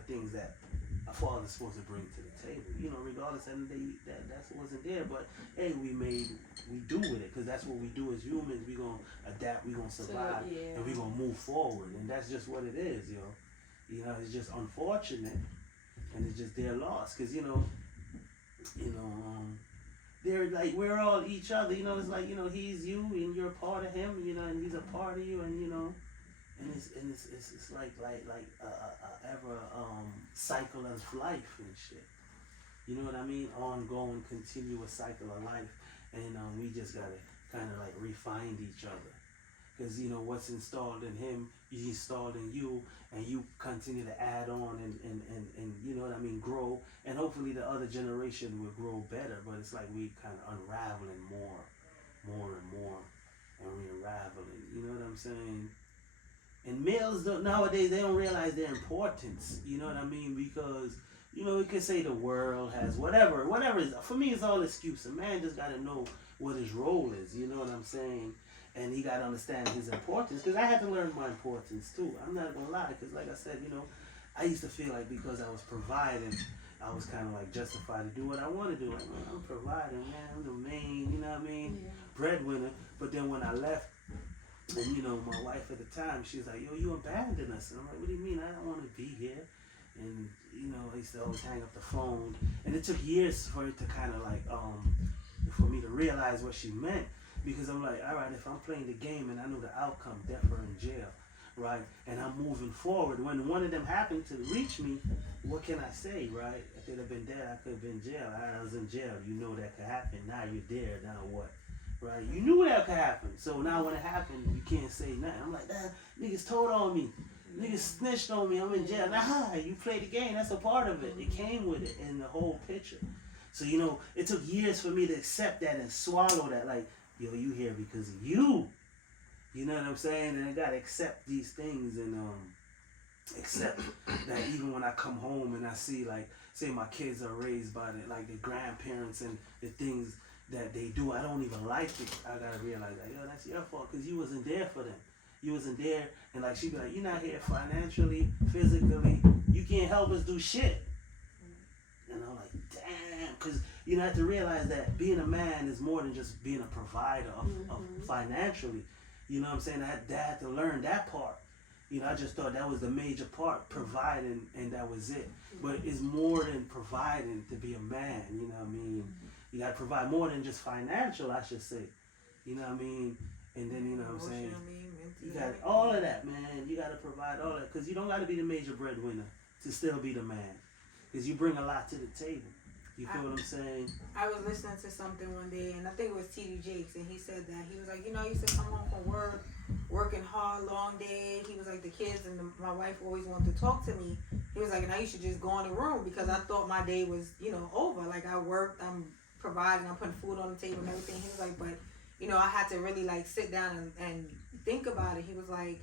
of things that a father's supposed to bring to the table. You know, regardless of the day that's what wasn't there. But hey, we do with it because that's what we do as humans. We gonna adapt. We gonna survive, and we gonna move forward. And that's just what it is, yo. You know, it's just unfortunate, and it's just their loss because you know, they're like we're all each other. You know, it's like he's you and you're a part of him. You know, and he's a part of you, and and it's like ever cycle of life and shit. You know what I mean? Ongoing, continuous cycle of life, and we just gotta kind of like refine each other, because what's installed in him, he's installed in you, and you continue to add on and you know what I mean, grow, and hopefully the other generation will grow better. But it's like we kind of unraveling more and more, and we unraveling. You know what I'm saying? And males nowadays they don't realize their importance. You know what I mean? Because we could say the world has whatever is for me. It's all excuse. A man just gotta know what his role is. You know what I'm saying? And he gotta understand his importance. Because I had to learn my importance too. I'm not gonna lie. Because like I said, I used to feel like because I was providing, I was kind of like justified to do what I want to do. Like, man, I'm providing, man. I'm the main. You know what I mean? Yeah. Breadwinner. But then when I left. And my wife at the time, she was like, "Yo, you abandoned us." And I'm like, "What do you mean? I don't want to be here." And I used to always hang up the phone. And it took years for it to kind of like, for me to realize what she meant. Because I'm like, all right, if I'm playing the game and I know the outcome, death or in jail, right? And I'm moving forward. When one of them happened to reach me, what can I say, right? I could have been dead. I could have been in jail. I was in jail. You know that could happen. Now you're there. Now what? Right, you knew that could happen. So now when it happened, you can't say nothing. I'm like, niggas told on me. Niggas snitched on me. I'm in jail. Nah, you played the game. That's a part of it. It came with it in the whole picture. So, it took years for me to accept that and swallow that. Like, yo, you here because of you. You know what I'm saying? And I got to accept these things and accept that even when I come home and I see, like, say my kids are raised by the grandparents and the things that they do, I don't even like it. I gotta realize that, yo, that's your fault, because you wasn't there for them. You wasn't there, and like she'd be like, you're not here financially, physically, you can't help us do shit. And I'm like, damn, because I have to realize that being a man is more than just being a provider of financially. You know what I'm saying? I had to learn that part. I just thought that was the major part, providing, and that was it. But it's more than providing to be a man, you know what I mean? You gotta provide more than just financial, I should say. You know what I mean? And then, you know what I'm saying? You got all of that, man. You gotta provide all that. Because you don't gotta be the major breadwinner to still be the man. Because you bring a lot to the table. You feel what I'm saying? I was listening to something one day, and I think it was T.D. Jakes, and he said that. He was like, I used to come home from work, working hard, long day. He was like, the kids and my wife always wanted to talk to me. He was like, and I used to just go in the room because I thought my day was, over. Like, I worked, I'm providing, I'm putting food on the table and everything. He was like, but, I had to really, like, sit down and think about it. He was like,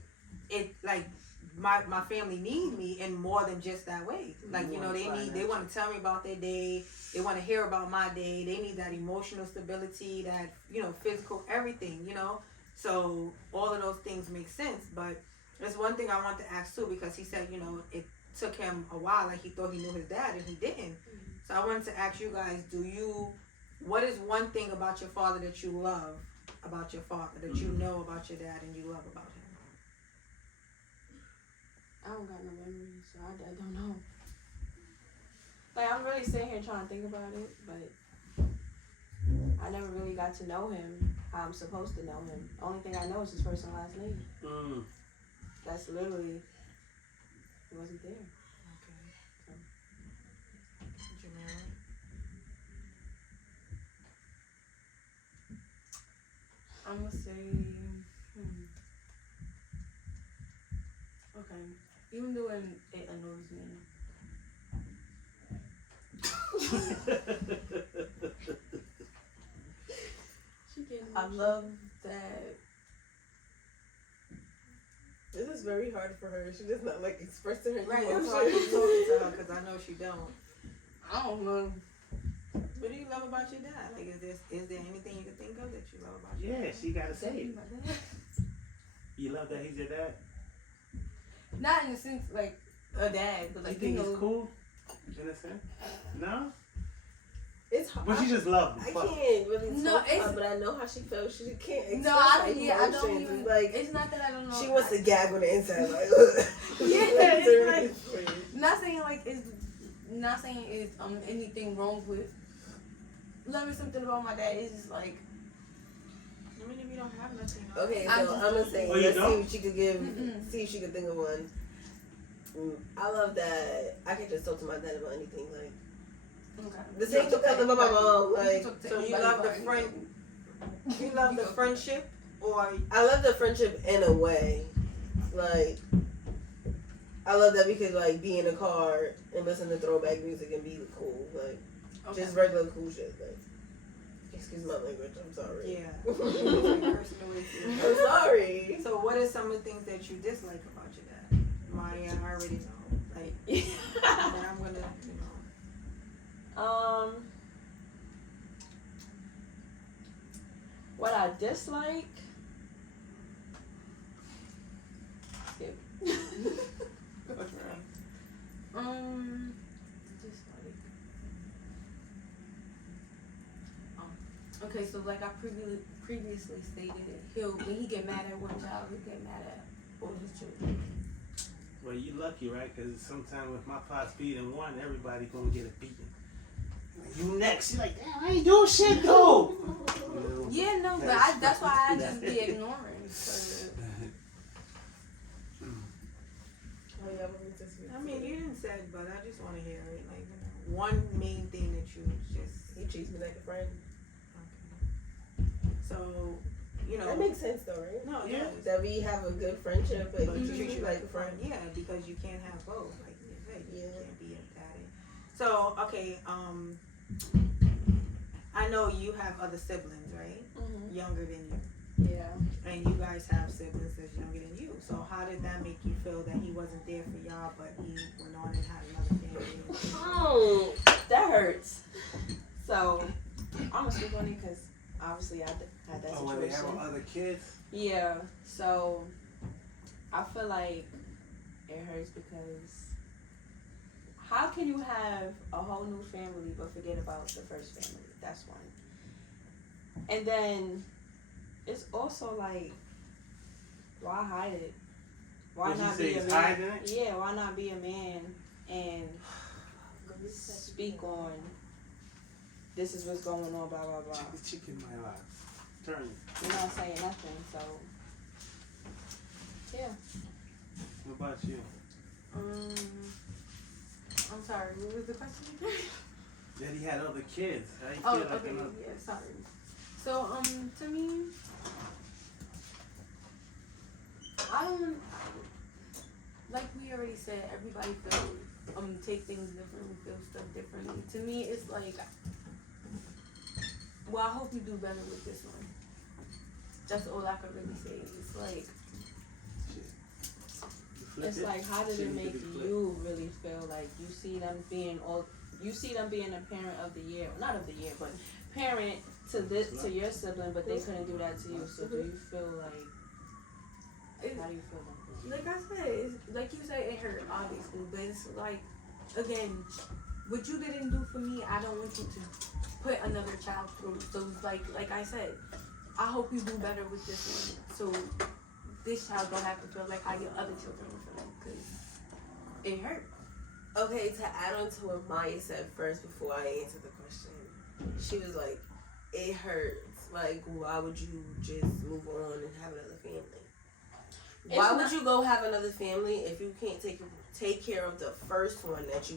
my family need me in more than just that way. Like, they want to tell me about their day. They want to hear about my day. They need that emotional stability, that, physical, everything, So all of those things make sense. But there's one thing I want to ask too, because he said, it took him a while. Like, he thought he knew his dad and he didn't. So I wanted to ask you guys, what is one thing about your father that you love about your father, that you know about your dad and you love about him? I don't got no memories, so I don't know. Like, I'm really sitting here trying to think about it, but I never really got to know him how I'm supposed to know him. The only thing I know is his first and last name. That's literally, he wasn't there. Okay. So. Jamila? I'm gonna say, okay, even though it annoys me. I love that. This is very hard for her. She does not like expressing her Right, emotions. that's why I keep talking to her, because I know she don't. I don't know. What do you love about your dad? Like, is there anything you can think of that you love about your Yeah, dad? she gotta say it. You love that he's your dad? Not in the sense, like, a dad, but You like think you know, it's cool? In a sense? No? It's hard. But she just loved I him. Fuck. can't really No, talk it's- about, but I know how she feels. She can't express no, her I don't emotions. even. It's like It's not that I don't know. she wants to gag on the inside, like Yeah, it's like Not saying like not saying is anything wrong with loving something about my dad. It's just like I mean, if you don't have nothing. okay. I'm So just- I'm gonna say Oh, you let's see don't? what she could give. Mm-mm. See if she could think of one. I love that I can just talk to my dad about anything. Like okay. the same thing about my mom. Like So you love the friend. You love the friendship, or I love the friendship in a way. Like I love that we could like be in a car and listen to throwback music and be cool. Like just regular cool shit. Like excuse my language. I'm sorry. yeah. Personal with you. I'm sorry. So what are some of the things that you dislike about your dad? Maya, I already know. Like, but I'm gonna, What I dislike. Skip. Dislike. Okay, so like I previously stated, when he get mad at one child, he'll get mad at all his children. Well, you lucky, right? Because sometimes with my pops beating one, everybody gonna get a beating. You next. You're like, damn, I ain't doing shit, though. You know? Yeah, no, but that's why I just be ignoring. So. I mean, you didn't say it, but I just want to hear it. Like, one main thing that you just. He treats me like a friend. Okay. So, That makes sense though, right? No, Yeah. yeah. That we have a good friendship, but But he you treats you like a friend. Yeah, because you can't have both. Like you said, you Yeah. can't be a daddy. So, okay, I know you have other siblings, right? Younger than you. Yeah. And you guys have siblings that's younger than you. So how did that make you feel that he wasn't there for y'all, but he went on and had another family? Oh, That hurts. So I'm gonna speak on it because obviously I had that Oh, when they situation. have other kids? Yeah. So I feel like it hurts because how can you have a whole new family but forget about the first family? That's one. And then it's also like, why hide it? Why Would you not say be a he's man? hiding it? Yeah, why not be a man and speak on this is what's going on, blah blah blah. Chicken my life. Turn. You're not saying nothing, so yeah. What about you? I'm sorry, what was the question? That he had other kids. How you Oh, feel like okay, another? yeah, sorry. So, to me, I don't, like we already said, everybody feels, take things differently, feel stuff differently. To me, it's like, well, I hope you do better with this one. That's all I can really say. It's like, It's like, how did it make you really feel? Like you see them being a parent of the year, not of the year, but parent to your sibling, but they couldn't do that to you. So do you feel like, how do you feel about like I said, it's, like you said, it hurt obviously, but it's like, again, what you didn't do for me, I don't want you to put another child through. So like I said, I hope you do better with this one. So this child don't have to feel like how your other children will feel, because it hurt. okay. To add on to what Maya said first before I answer the question, she was like, "It hurts. Like, why would you just move on and have another family? Why would you go have another family if you can't take care of the first one that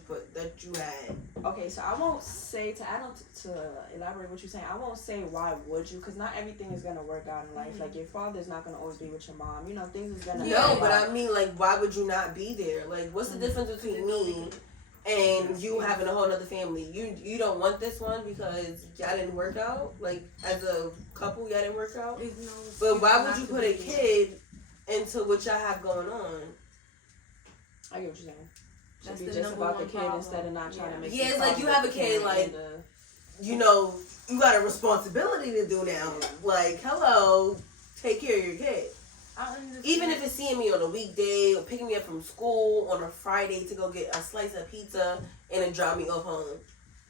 you had?" Okay, so I won't say to elaborate what you're saying. I won't say why would you, because not everything is gonna work out in life. Like your father's not gonna always be with your mom. You know, things is gonna. No, but I mean, like, why would you not be there? Like, what's the difference between me and you having a whole other family? You don't want this one because y'all didn't work out. Like, as a couple, y'all didn't work out. But why would you put a kid into what y'all have going on? I get what you're saying. Should That's be the just number about the one kid problem. instead of not trying to make. Yeah, the it's like you problem have a the kid, parent like, and the- you know, you got a responsibility to do now. Like, hello, take care of your kid. I understand. Even if it's seeing me on a weekday or picking me up from school on a Friday to go get a slice of pizza and then drop me off home.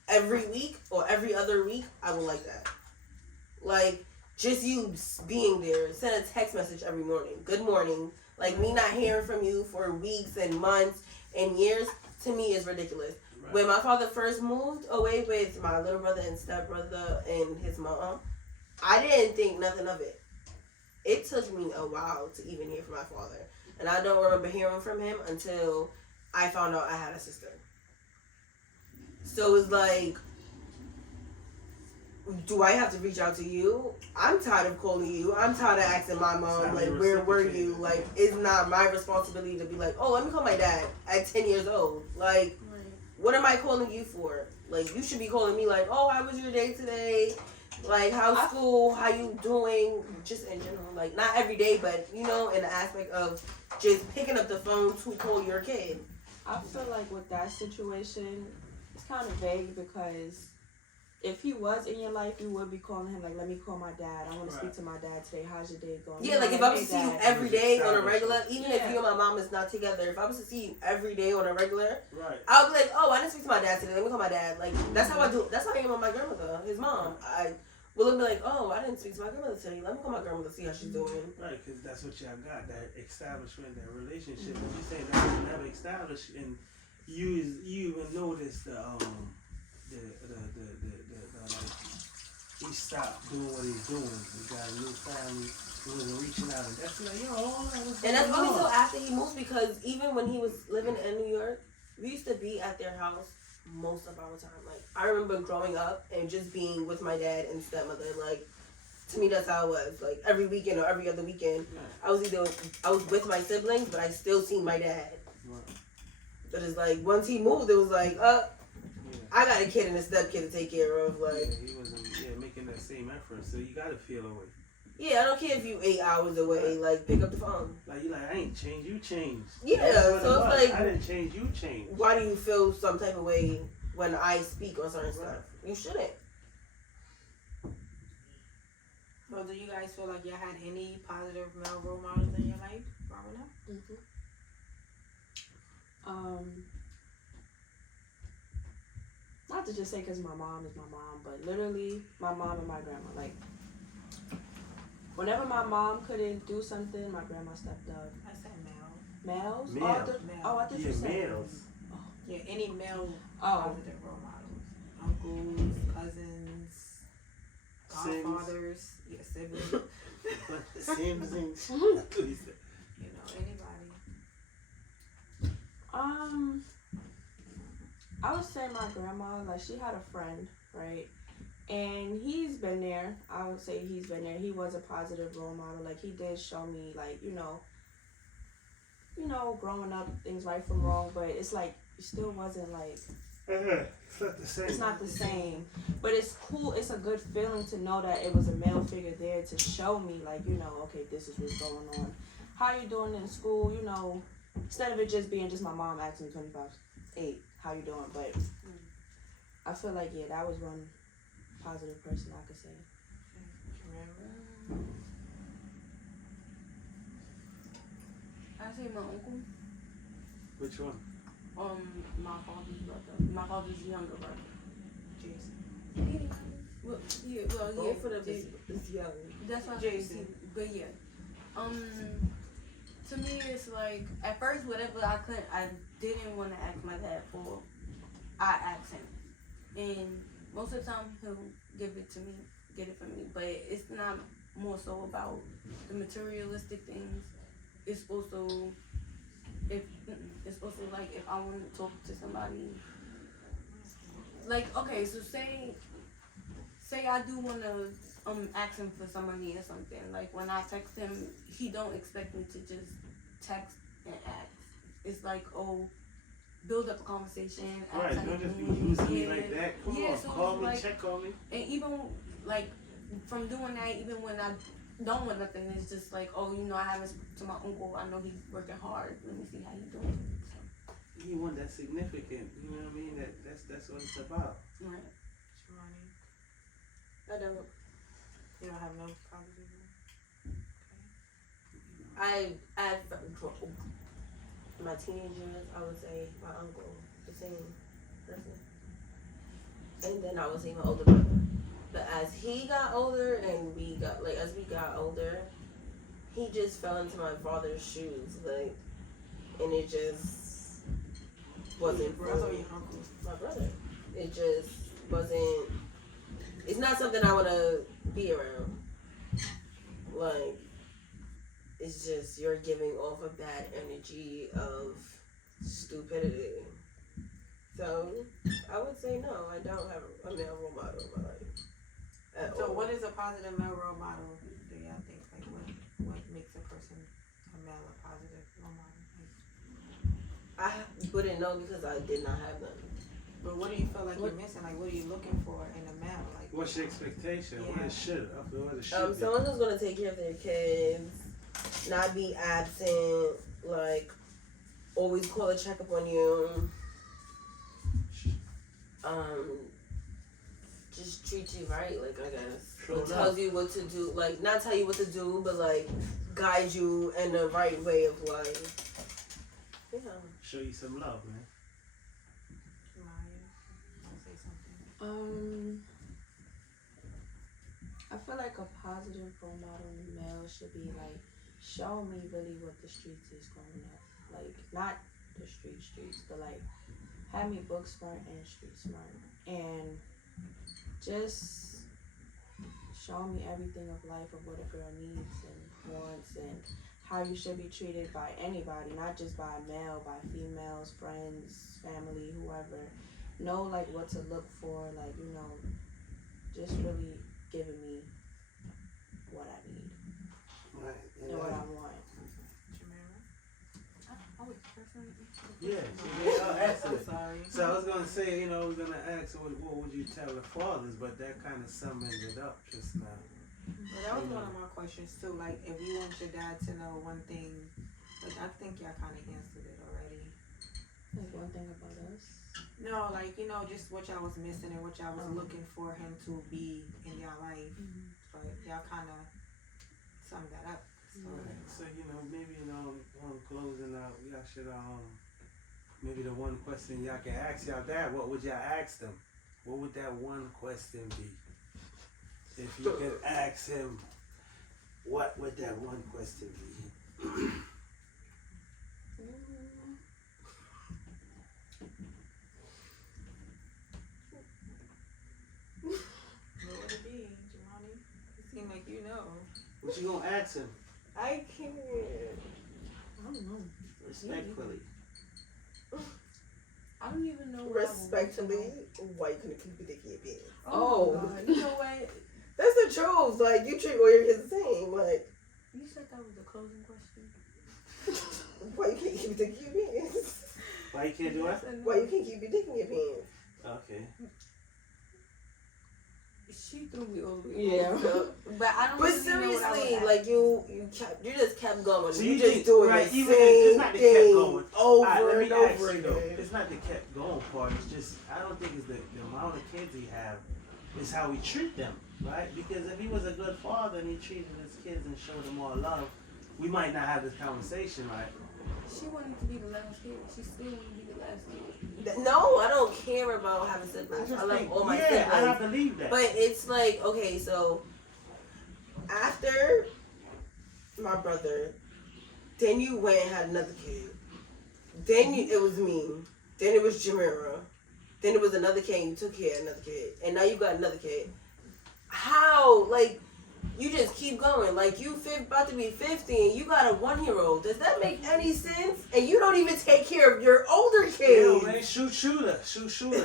Every week or every other week, I would like that. Like, just you being there. Send a text message every morning. Good morning. Like, me not hearing from you for weeks and months and years, to me, is ridiculous. Right. When my father first moved away with my little brother and stepbrother and his mom, I didn't think nothing of it. It took me a while to even hear from my father. And I don't remember hearing from him until I found out I had a sister. So it's like, do I have to reach out to you? I'm tired of calling you. I'm tired of asking my mom, like, where were you? Like, it's not my responsibility to be like, oh, let me call my dad at 10 years old. Like, what am I calling you for? Like, you should be calling me like, oh, how was your day today? Like, how's school? How you doing? Just in general. Like, not every day, but, you know, in the aspect of just picking up the phone to call your kid. I feel like with that situation, it's kind of vague because if he was in your life, you would be calling him like, let me call my dad. I want to speak to my dad today. How's your day going? Yeah, like if I was to see you every day on a regular, even if you and my mom is not together, if I was to see you every day on a regular, I would be like, oh, I didn't speak to my dad today. Let me call my dad. Like, that's how I do. That's how I am with my grandmother, his mom. I will be like, oh, I didn't speak to my grandmother today. Let me call my grandmother to see how she's doing. Right, because that's what y'all got, that establishment, that relationship. But you say that was never established, and you even noticed the he stopped doing what he's doing. He got a new family. He wasn't reaching out, and that's like, yo, and that's only until after he moved, because even when he was living in New York, we used to be at their house most of our time. Like, I remember growing up and just being with my dad and stepmother. Like, to me, that's how it was. Like, every weekend or every other weekend, I was with my siblings, but I still seen my dad. But it's like, once he moved, it was like, I got a kid and a stepkid to take care of. Like, he wasn't making that same effort, so you gotta feel away. Yeah, I don't care if you 8 hours away. Like, pick up the phone. Like, you like, I ain't changed, you changed. Yeah, so it's like, I didn't change, you changed. Why do you feel some type of way when I speak on certain stuff? You shouldn't. Well, do you guys feel like y'all had any positive male role models in your life growing up? Not to just say because my mom is my mom, but literally my mom and my grandma. Like, whenever my mom couldn't do something, my grandma stepped up. I said male. Males? Male. Oh, I thought you said males. Oh. Yeah, any male Oh. positive role models. Uncles, cousins, godfathers, siblings. Siblings. You know, anybody. I would say my grandma, like, she had a friend, right? And he's been there. I would say he's been there. He was a positive role model. Like, he did show me, like, you know, growing up, things right from wrong. But it's like, it still wasn't like, it's not the same. It's not the same. But it's cool. It's a good feeling to know that it was a male figure there to show me, like, you know, okay, this is what's going on. How you doing in school? You know, instead of it just being just my mom asking me 25-8, how you doing? But I feel like, yeah, that was one positive person I could say. I say my uncle. Which one? My father's brother. My father's younger brother. Jason. Yeah, for the it's young. That's what Jason. But yeah. To me, it's like, at first, whatever I didn't want to ask my dad for, I asked him. And most of the time, he'll get it for me. But it's not more so about the materialistic things. It's also, if I want to talk to somebody, like, okay, so say I do want to ask him for some money or something. Like, when I text him, he don't expect me to just text and ask. It's like, oh, build up a conversation. Right, don't just be using me like that. Come on, so call me, like, check on me. And even, like, from doing that, even when I don't want nothing, it's just like, oh, you know, I haven't spoken to my uncle. I know he's working hard. Let me see how he's doing. So. You want that significant, you know what I mean? That's what it's about. Right. I don't. You don't have no positive. Okay. at my teenage years, I would say my uncle, the same person. And then I would say my older brother. But as he got older and as we got older, he just fell into my father's shoes, like, and it just wasn't Your brother or your uncle? my brother. It just wasn't. It's not something I want to be around. Like, it's just you're giving off a bad energy of stupidity. So I would say no. I don't have a male role model in my life. So what is a positive male role model? Do y'all think? Like what makes a person a male a positive role model? Like, I wouldn't know because I did not have them. but what do you feel like you're missing? Like what are you looking for in a male? Like What's your expectation? Yeah. What it should? I feel what it should be. Someone who's gonna take care of their kids, not be absent, like always call a checkup on you. Just treat you right, like I guess. Sure Like, tells you what to do, like not tell you what to do, but like guide you in the right way of life. Yeah. Show you some love, man. Maya, wanna say something? I feel like a positive role model male should be like, show me really what the streets is growing up. Like, not the streets, but like, have me book smart and street smart. And just show me everything of life of what a girl needs and wants and how you should be treated by anybody, not just by a male, by females, friends, family, whoever. Know like what to look for, like, you know, just really giving me what I need Right. and what I want. Jamera? I was personally. Yeah, excellent. Sorry. So I was gonna say, I was gonna ask, what would you tell the fathers? But that kind of summed it up just now. But that was one of my questions too. Like, if you want your dad to know one thing, like I think y'all kind of answered it already. Like one thing about us. No, like just what y'all was missing and what y'all was looking for him to be in y'all life. But y'all kind of summed that up. So, So maybe on closing out, y'all should maybe the one question y'all can ask y'all dad. What would y'all ask them? What would that one question be? If you could ask him, what would that one question be? what would it be, Jamani? It seemed like you know. What you gonna ask him? I can't. I don't know. Respectfully. I don't even know. Respectfully, why you couldn't keep your dick in your pants? Oh, God. You know what? That's the truth. Like, you treat all your kids the same. Like, You said that was the closing question. why you can't keep your dick in your pants? Why you can't do it? Why you can't keep your dick in your pants? Okay. She threw me over. Yeah. But I don't. But really know what I would seriously, ask. like you just kept going. So you you just think- doing right, the even same if it's not the kept thing going. over Let me and ask over you though. again. It's not the kept going part. It's just I don't think it's the amount of kids he have. It's how he treat them, right? Because if he was a good father and he treated his kids and showed them all love, we might not have this conversation, right? She wanted to be the last kid. She still wanted to be the last kid. No, I don't care about having siblings. I love all my yeah, I siblings. believe that. But it's like, okay, so after my brother, then you went and had another kid. Then it was me. Then it was Jamira. Then it was another kid and you took care of another kid. And now you got another kid. How? Like, you just keep going. Like, you about to be 50 and you got a 1-year-old. Does that make any sense? And you don't even take care of your older Yo, kids. man, shoot shooter. Shoot shooter.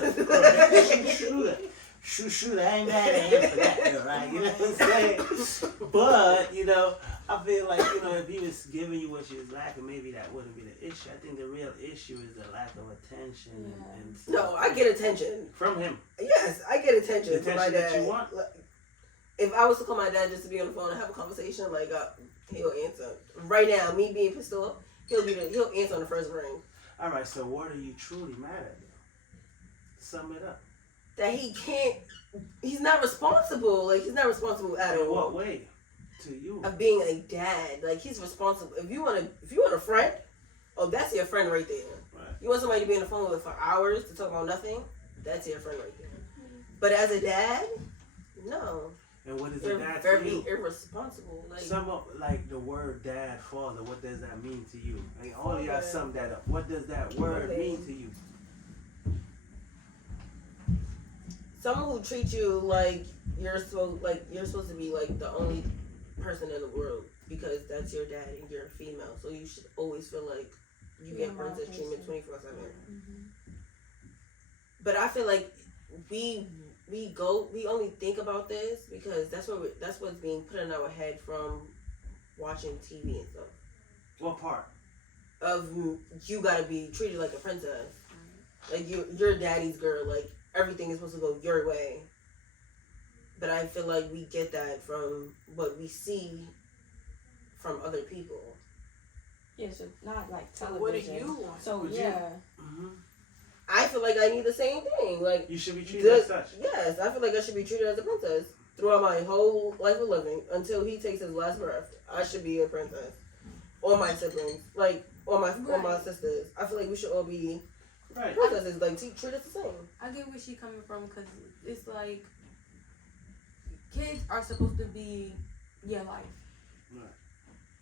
I ain't mad at him for that, though, right? You know what I'm saying? But, I feel like, if he was giving you what you was lacking, maybe that wouldn't be the issue. I think the real issue is the lack of attention and No, I get attention. from him. Yes, I get attention The from my attention that dad. you want? Like, if I was to call my dad just to be on the phone and have a conversation, like he'll answer. Right now, me being pissed off, he'll answer on the first ring. All right, so what are you truly mad at? Sum it up. That he's not responsible. Like, he's not responsible at In all. what way? to you. of being a dad. Like he's responsible. If you want a friend, oh, that's your friend right there. Right. You want somebody to be on the phone with for hours to talk about nothing, that's your friend right there. But as a dad, no. And what is You're a dad to very you? irresponsible. Like Sum up like the word dad, father. What does that mean to you? Like all of y'all Father. sum that up. What does that word mean to you? someone who treats you like you're supposed to be like the only person in the world because that's your dad and you're a female. So you should always feel like you get princess treatment 24/7. But I feel like we only think about this because that's what's being put in our head from watching TV and stuff. What part? Of you gotta be treated like a princess, like you're daddy's girl, like everything is supposed to go your way. But I feel like we get that from what we see from other people. Yeah, so not like So television. what do you want? So Would you- yeah. Mm-hmm. I feel like I need the same thing. Like You should be treated as such. Yes, I feel like I should be treated as a princess throughout my whole life of living until he takes his last breath. I should be a princess, or my siblings, like or my sisters. I feel like we should all be Right. princesses. Like treat us the same. I get where she coming from because it's like kids are supposed to be your life, Right.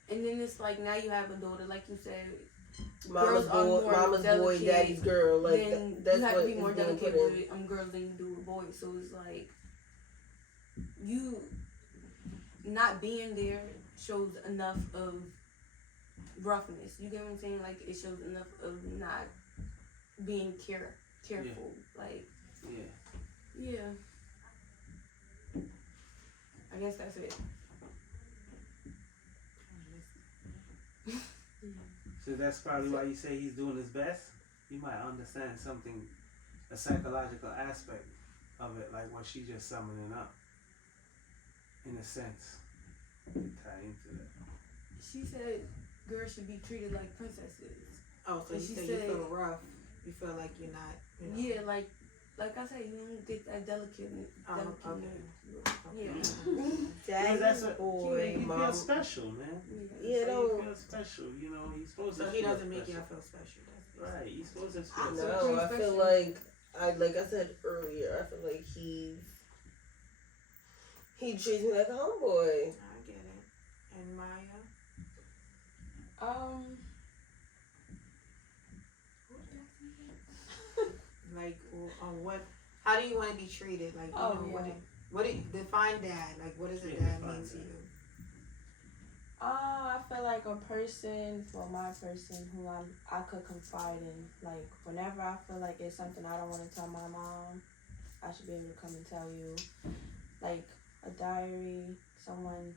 and then it's like now you have a daughter, like you said. Mama's Girls are boy, more mama's boy, delicate daddy's girl. Like then that's you have what to be is more being delicate put in. with girls than you do with boys. So it's like you not being there shows enough of roughness. You get what I'm saying? Like it shows enough of not being careful. Like Yeah. I guess that's it. So that's probably why you say he's doing his best. You might understand something, a psychological aspect of it, like what she's just summoning up. In a sense, tie into that. She said girls should be treated like princesses. Oh, so And you she say said- you feel rough. You feel like you're not. You know. Yeah, like I said, you don't get that delicate. Okay. Yeah. Because Daddy's that's what boy, you feel mom. special, man. Yeah, That's how no. you feel special. You know, you're supposed to. So he feel doesn't make you special. feel special. Right, you're supposed to I feel know. special. No, I feel like I said earlier. I feel like he treats me like a homeboy. I get it. And Maya. Like on what? How do you want to be treated? Like you Oh, know yeah. what define dad? Like what does a Yeah, dad define mean to dad. you? I feel like a person, well, my person who I could confide in. Like whenever I feel like it's something I don't want to tell my mom, I should be able to come and tell you. Like a diary, someone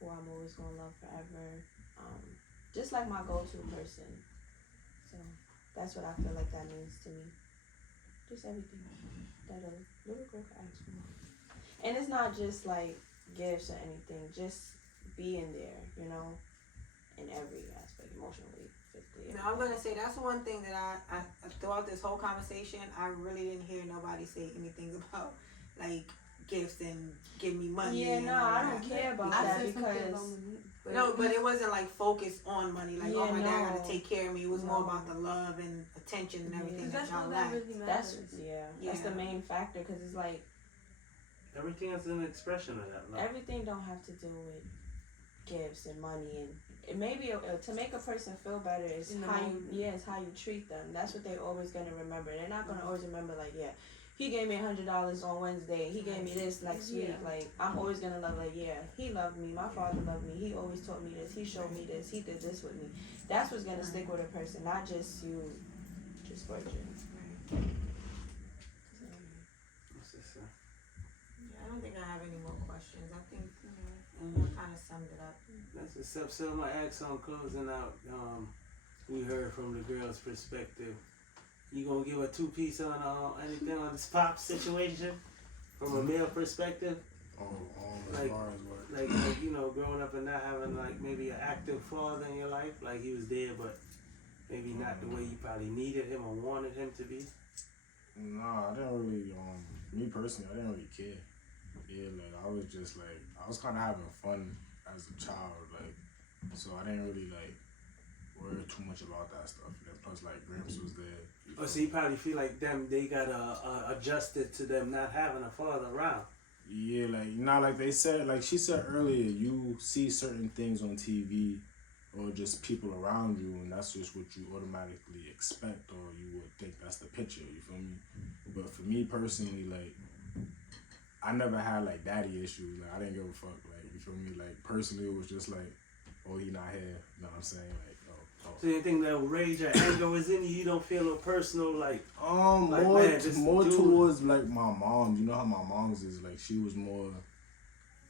who I'm always gonna love forever. Just like my go-to person. So that's what I feel like that means to me. Just everything that a little girl could ask for. And it's not just like gifts or anything. Just being there, you know, in every aspect, emotionally, physically. Now I'm gonna say that's one thing that I throughout this whole conversation I really didn't hear nobody say anything about like gifts and give me money. Yeah, and no, all I that. don't care about I that said something because about money, but No, but it wasn't like focused on money. Like, oh Yeah, my dad no. gotta take care of me. It was more No. about the love and attention and everything Yeah. that that's y'all all that lacked. really that's matters. that's the Yeah. main factor because it's like Everything is an expression of that love. everything don't have to do with gifts and money and it maybe to make a person feel better is In the how you moment. it's how you treat them. That's what they're always gonna remember. They're not gonna always remember like he gave me $100 on Wednesday. He gave me this next week. Yeah. Like I'm always gonna love like he loved me. My father loved me. He always taught me this. He showed me this. He did this with me. That's what's gonna stick with a person, not just you, just virgin. What's this, Yeah, I don't think I have any more questions. I think Mm-hmm. I kind of summed it up. That's what's up. So my ask on closing out. We heard from the girl's perspective. You gonna give a 2-piece on anything on this pop situation from a male perspective? As Like- far as what? Like you know, growing up and not having like maybe an active father in your life, like he was there, but maybe not the way you probably needed him or wanted him to be. Nah, I didn't really, me personally, I didn't really care. Yeah, like, I was just like, I was kind of having fun as a child, like, so I didn't really like worry too much about that stuff. And then plus, like, Gramps was there. Oh, so you probably feel like they got adjusted to them not having a father around. Yeah, like, like they said, like she said earlier, you see certain things on TV or just people around you, and that's just what you automatically expect, or you would think that's the picture, you feel me? But for me personally, like, I never had, like, daddy issues. Like, I didn't give a fuck, like, you feel me? Like, personally, it was just like, oh, he not here, you know what I'm saying? Like, oh. So you think that rage or anger was in you? You don't feel no personal, like More man, just more do it. towards like my mom. You know how my mom's is, like, she was more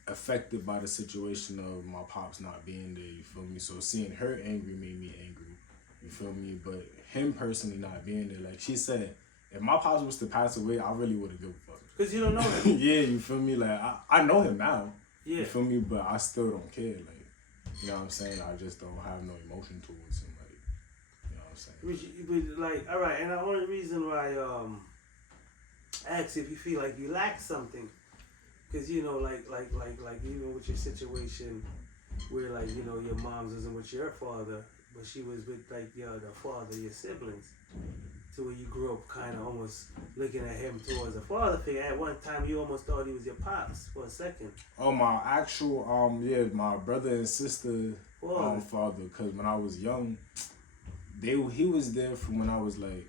affected by the situation of my pops not being there, you feel me? So seeing her angry made me angry, you feel me? But him personally not being there, like she said, if my pops was to pass away, I really wouldn't give a fuck. Cause you don't know him. Yeah, you feel me? Like I know him now, Yeah. you feel me? But I still don't care, like, you know what I'm saying? I just don't have no emotion towards him, like, you know what I'm saying? But like, all right, and the only reason why I ask if you feel like you lack something, because you know, like even with your situation, where like you know your mom's isn't with your father, but she was with like the father of your siblings, to where you grew up kind of almost looking at him towards a father figure. At one time, you almost thought he was your pops for a second. Oh, my actual my brother and sister father, because when I was young, he was there from when I was like,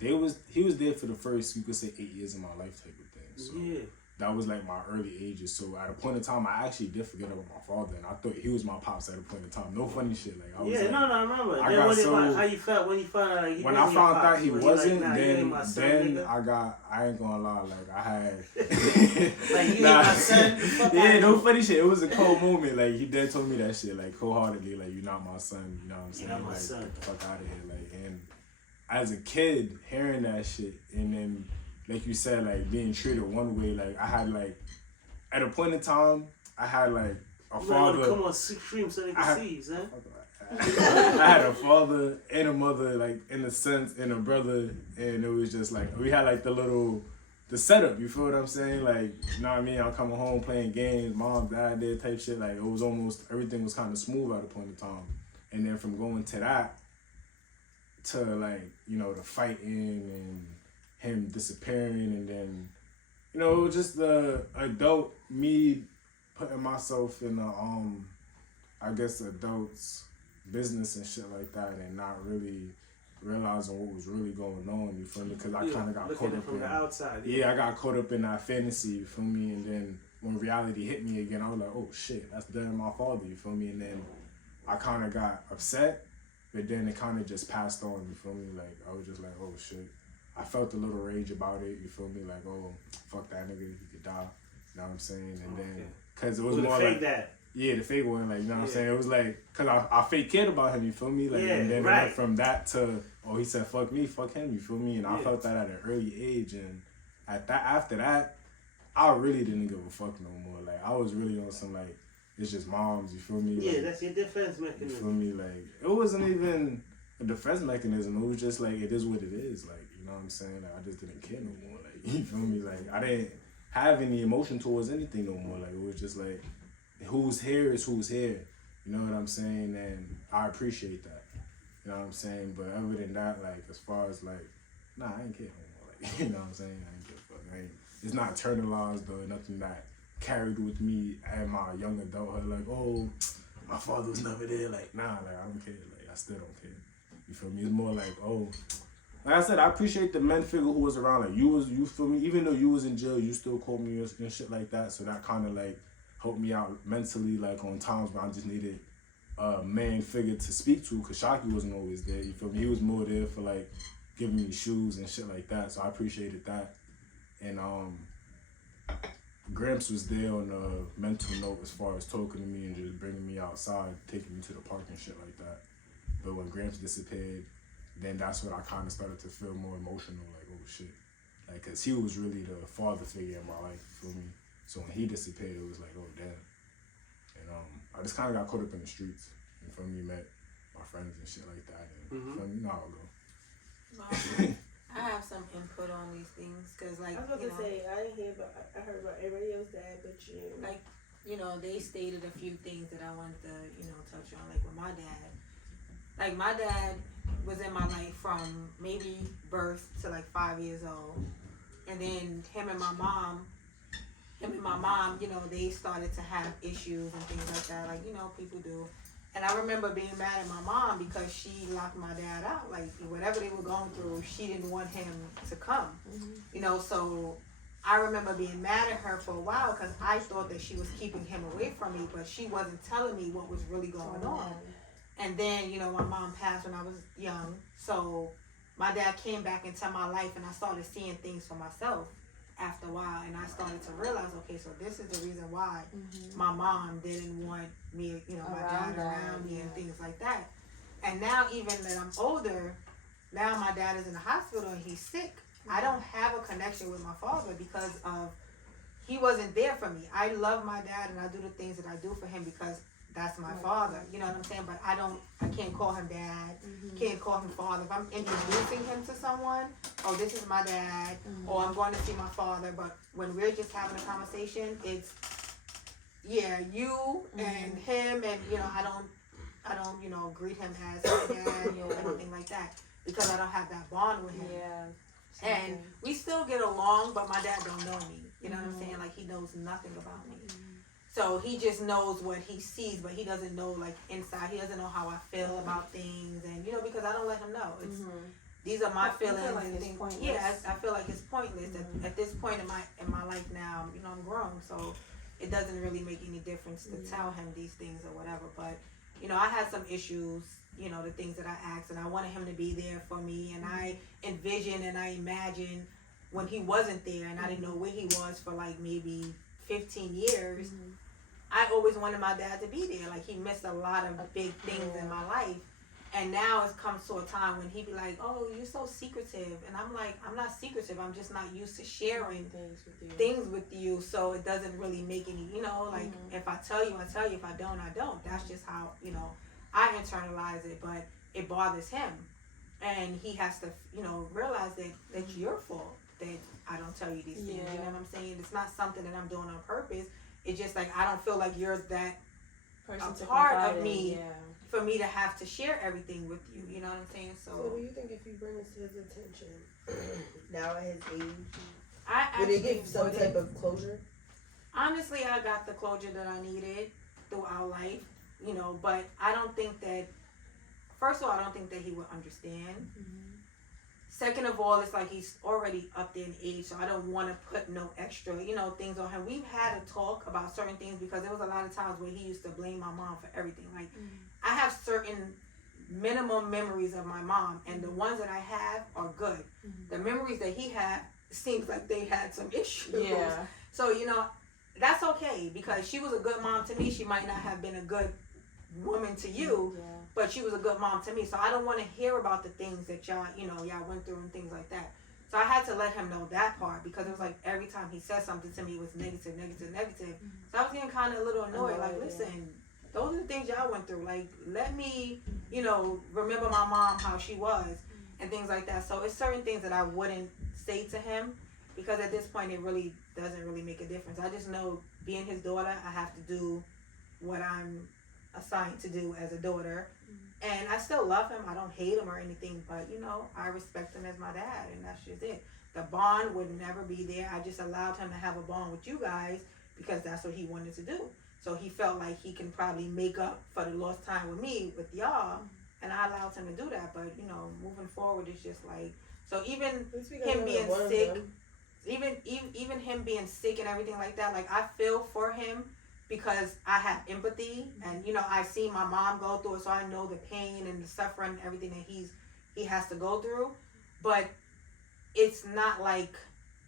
he was there for the first, you could say, 8 years of my life type of thing. So Yeah. that was like my early ages. So at a point in time, I actually did forget about my father, and I thought he was my pops at a point in time. No funny shit. Like I was like, I remember. I Then got what so- about how you felt when you found out like, he when I wasn't your found out pops? he Was you wasn't, like, nah, you ain't my son, then nigga? I ain't gonna lie, like I had Like, you ain't my son? Fuck Yeah, outta no here. funny shit. It was a cold moment. Like he did told me that shit, like cold-heartedly, like, you're not my son, you know what I'm saying? You're not my like, son. Get the fuck out of here. Like, and as a kid hearing that shit, and then like you said, like being treated one way, like I had like at a point in time I had like a You might father. want to come on stream so they can see you, son. I had a father and a mother, like in a sense, and a brother, and it was just like we had like the setup. You feel what I'm saying? Like, you know what I mean? I'm coming home playing games, mom, dad did type shit. Like it was almost everything was kind of smooth at a point in time, and then from going to that to like you know the fighting and him disappearing, and then you know just the adult me putting myself in a I guess adults business and shit like that, and not really realizing what was really going on, you feel me? Because I kind of got looking caught at up from in the outside. yeah, I got caught up in that fantasy, you feel me? And then when reality hit me again, I was like, oh shit, that's dead my father, you feel me? And then I kind of got upset, but then it kind of just passed on, you feel me? Like I was just like, oh shit. I felt a little rage about it, you feel me? Like, oh, fuck that nigga, he could die, you know what I'm saying? And then, cause it was more fake like that. yeah, the fake one, like, you know what I'm saying? It was like, cause I fake cared about him, you feel me? Like, Yeah, and then right. it went from that to, oh, he said, fuck me, fuck him, you feel me? And I felt that at an early age, and after that, I really didn't give a fuck no more. Like, I was really on some, like, it's just moms, you feel me? Yeah, like, that's your defense you mechanism. feel me? Like, it wasn't even a defense mechanism. It was just like, it is what it is. Like, you know what I'm saying? Like, I just didn't care no more. Like, you feel me? Like, I didn't have any emotion towards anything no more. Like, it was just like, who's here is who's here. You know what I'm saying? And I appreciate that. You know what I'm saying? But other than that, like, as far as like, nah, I ain't care no more. Like, you know what I'm saying? I ain't give a fuck. It's not internalized or nothing that carried with me at my young adulthood. Like, oh, my father was never there. Like, nah, like, I don't care. Like, I still don't care. You feel me? It's more like, oh, like I said, I appreciate the men figure who was around. Like, you feel me? Even though you was in jail, you still called me and shit like that. So that kind of like helped me out mentally, like on times when I just needed a man figure to speak to, because Shocky wasn't always there. You feel me? He was more there for like giving me shoes and shit like that. So I appreciated that. And Gramps was there on a mental note as far as talking to me and just bringing me outside, taking me to the park and shit like that. But when Gramps disappeared, then that's when I kind of started to feel more emotional, like, oh shit. Like, cause he was really the father figure in my life, you feel me? So when he disappeared, it was like, oh damn. And I just kind of got caught up in the streets, you feel me? Met my friends and shit like that, and you feel me? You know how it go. I have some input on these things because, like, I was about you to know, say, I didn't hear, but I heard about everybody else dad, but you. like you know, they stated a few things that I wanted to, you know, touch on, like with my dad. Like my dad was in my life from maybe birth to like 5 years old. And then him and my mom, you know, they started to have issues and things like that, like, you know, people do. And I remember being mad at my mom because she locked my dad out. Like, whatever they were going through, she didn't want him to come. You know, so I remember being mad at her for a while because I thought that she was keeping him away from me, but she wasn't telling me what was really going on. And then, you know, my mom passed when I was young. So my dad came back into my life and I started seeing things for myself after a while. And I started to realize, okay, so this is the reason why my mom didn't want me, you know, my dad around me and things like that. And now, even that I'm older, now my dad is in the hospital and he's sick. I don't have a connection with my father because of he wasn't there for me. I love my dad and I do the things that I do for him because that's my father. You know what I'm saying? But I can't call him dad, can't call him father. If I'm introducing him to someone, oh, this is my dad, or I'm going to see my father. But when we're just having a conversation, it's, yeah, you and him, and, you know, I don't, you know, greet him as my dad or anything like that because I don't have that bond with him. Yeah. And we still get along, but my dad don't know me. You know what I'm saying? Like, he knows nothing about me. So he just knows what he sees, but he doesn't know, like, inside. He doesn't know how I feel about things, and, you know, because I don't let him know. It's these are my feelings like and it's things. pointless. Yeah, I feel like it's pointless at this point in my life now. You know, I'm grown, so it doesn't really make any difference to tell him these things or whatever. But, you know, I had some issues. You know, the things that I asked, and I wanted him to be there for me, and I envisioned and I imagined when he wasn't there, and I didn't know where he was for like maybe 15 years. I always wanted my dad to be there. Like, he missed a lot of big things in my life. And now it's come to a time when he'd be like, oh, you're so secretive. And I'm like, I'm not secretive. I'm just not used to sharing things with you. So it doesn't really make any, you know, like, if I tell you, I tell you. If I don't, I don't. That's just how, you know, I internalize it. But it bothers him. And he has to, you know, realize that that's your fault that I don't tell you these things. You know what I'm saying? It's not something that I'm doing on purpose. It's just like, I don't feel like you're that a part of me for me to have to share everything with you. You know what I'm saying? So do you think if you bring this to his attention, now at his age, I would it give some type of closure? Honestly, I got the closure that I needed throughout life, you know, but I don't think that, first of all, I don't think that he would understand. Second of all, it's like he's already up there in age, so I don't want to put no extra, you know, things on him. We've had a talk about certain things because there was a lot of times where he used to blame my mom for everything. Like, I have certain minimum memories of my mom, and the ones that I have are good. The memories that he had, seems like they had some issues. Yeah. So, you know, that's okay because she was a good mom to me. She might not have been a good woman to you, but she was a good mom to me. So I don't want to hear about the things that y'all went through and things like that. So I had to let him know that part because it was like every time he said something to me, it was negative. So I was getting kind of a little annoyed. Like, listen, those are the things y'all went through. Like, let me, you know, remember my mom, how she was and things like that. So it's certain things that I wouldn't say to him because at this point it really doesn't really make a difference. I just know being his daughter, I have to do what I'm assigned to do as a daughter, and I still love him. I don't hate him or anything, but you know, I respect him as my dad, and that's just it. The bond would never be there. I just allowed him to have a bond with you guys because that's what he wanted to do. So he felt like he can probably make up for the lost time with me, with y'all, and I allowed him to do that. But you know, moving forward, it's just like, so even him being sick, even him being sick and everything like that, like I feel for him because I have empathy, and you know, I see my mom go through it, so I know the pain and the suffering and everything that he has to go through. But it's not like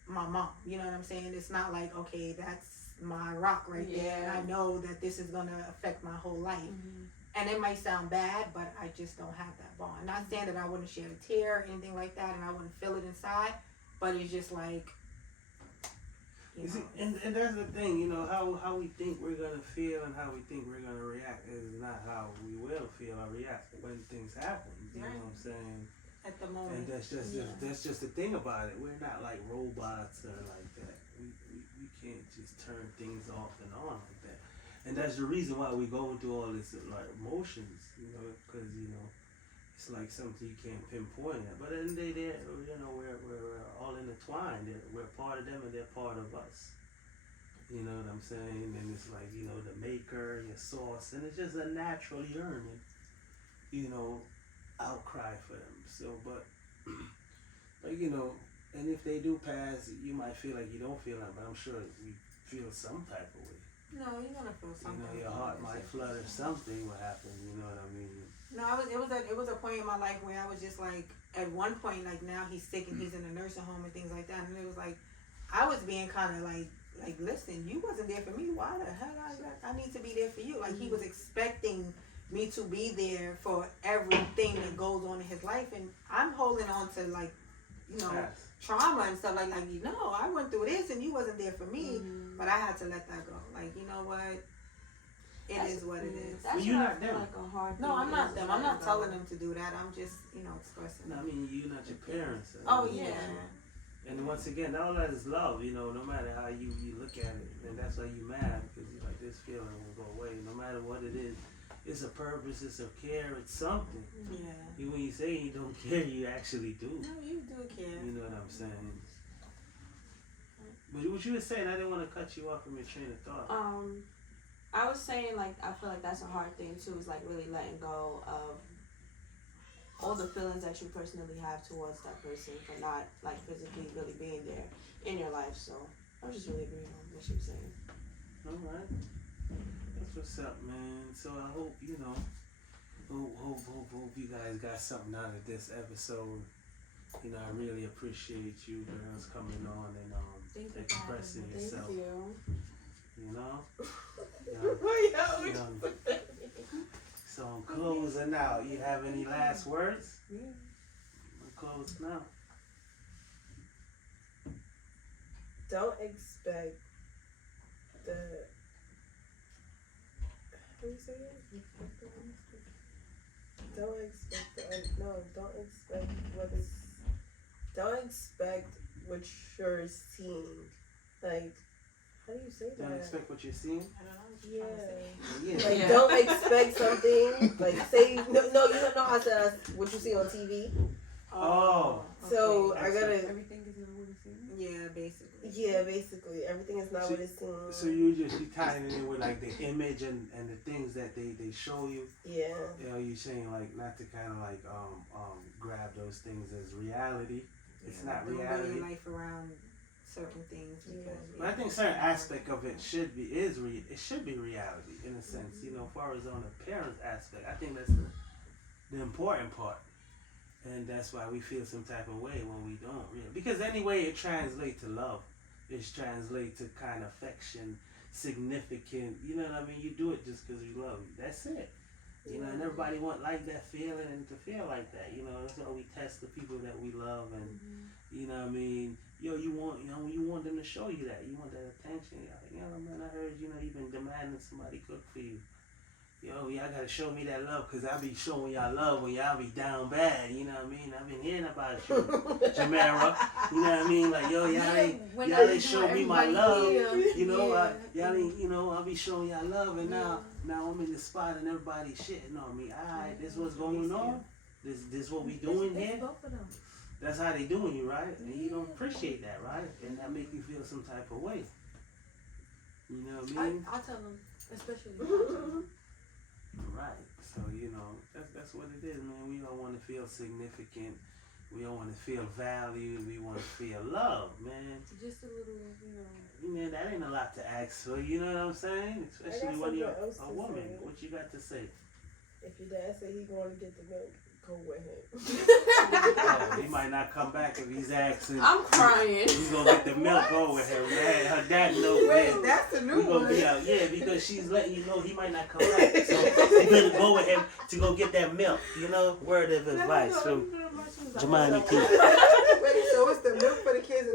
my mom, you know what I'm saying? It's not like, okay, that's my rock right there, and I know that this is gonna affect my whole life. And it might sound bad, but I just don't have that bond. Not saying that I wouldn't shed a tear or anything like that, and I wouldn't feel it inside, but it's just like, you know. And that's the thing, you know, how we think we're gonna feel and how we think we're gonna react is not how we will feel or react when things happen. You know what I'm saying? At the moment. And that's just the thing about it. We're not like robots or like that. We can't just turn things off and on like that. And that's the reason why we go into all this like emotions, you know, because you know it's like something you can't pinpoint it. But at the end of the day, you know, we're all intertwined. We're part of them and they're part of us. You know what I'm saying? And it's like, you know, the maker, your source, and it's just a natural yearning, you know, outcry for them. So, but you know, and if they do pass, you might feel like you don't feel that, but I'm sure you feel some type of way. No, you're gonna feel something. You know, your heart might flutter, something will happen, you know what I mean? No, it was a point in my life where I was just like, at one point, like now he's sick and he's in a nursing home and things like that, and it was like, I was being kind of like, listen, you wasn't there for me. Why the hell I need to be there for you? Like he was expecting me to be there for everything that goes on in his life, and I'm holding on to like, you know, trauma and stuff like you know, I went through this and you wasn't there for me, but I had to let that go. Like, you know what? Is what it is. That's Well, you're not feel them. like a hard No, thing I'm not is them. to I'm let not go. telling them to do that. I'm just, you know, expressing. I mean, you're not your parents. Oh yeah. And once again, all that is love, you know, no matter how you look at it. And that's why you mad, because you're like, this feeling will go away. No matter what it is, it's a purpose, it's a care, it's something. Yeah. When you say you don't care, you actually do. No, you do care. You know what I'm saying? But what you were saying, I didn't want to cut you off from your train of thought. I was saying, like, I feel like that's a hard thing too, is like really letting go of all the feelings that you personally have towards that person for not like physically really being there in your life. So I was just really agreeing on what she was saying. Alright. That's what's up, man. So I hope, you know, hope you guys got something out of this episode. You know, I really appreciate you girls coming on and expressing yourself. Thank you. You know? You know, so I'm closing out. You have any last words? Yeah. I'm closing out. Don't expect the. How do you say it? Don't expect the. No, don't expect what is. Don't expect what you're seeing. Like, how do you say that? Don't expect what you're seeing? I don't know what you're trying to Yeah. say. Like, Yeah. don't expect something. Like, say, no, you don't know how to, what you see on TV. Oh. So, okay. I gotta, Everything is not what it seems. Yeah, basically. yeah, basically, everything is not So- what it seems. So you tying it in with like the image and the things that they show you. Yeah. You know, you're saying like not to kind of like grab those things as reality. It's Yeah, not don't build reality. your life around certain things because. But I think certain aspect of it should be it should be reality in a sense. You know, as far as on the parents aspect, I think that's the important part. And that's why we feel some type of way when we don't really. Because anyway, it translates to love. It translates to kind of affection, significant. You know what I mean? You do it just because you love. That's it. You know, and everybody want like that feeling and to feel like that. You know, that's why we test the people that we love, and you know what I mean. You want them to show you that. You want that attention. You're like, you know, man, I heard you've been demanding somebody cook for you. Yo, y'all gotta show me that love, cause I be showing y'all love when y'all be down bad. You know what I mean? I've been hearing about you, Jamera. You know what I mean? Like, yo, y'all ain't show me my love. You know, y'all ain't. You know, I'll be showing y'all love, and now I'm in the spot and everybody shitting on me. Alright, this what's going on. This what we doing here. Both of them. That's how they doing you, right? And you don't appreciate that, right? And that make you feel some type of way. You know what I mean? I tell them, especially. Right. So, you know, that's what it is, man. We don't want to feel significant. We don't want to feel valued. We want to feel love, man. Just a little, Man, that ain't a lot to ask for. You know what I'm saying? Especially when you're a woman. What you got to say? If your dad said he going to get the milk, go with him. Oh, he might not come back if he's asking. I'm crying. He's gonna get the milk over with her, man. Her dad know, man. That's the We new gonna one. be out, yeah, because she's letting you know he might not come back. So you better go with him to go get that milk. You know, word of advice from Jemani P. Wait, so it's the milk for the kids and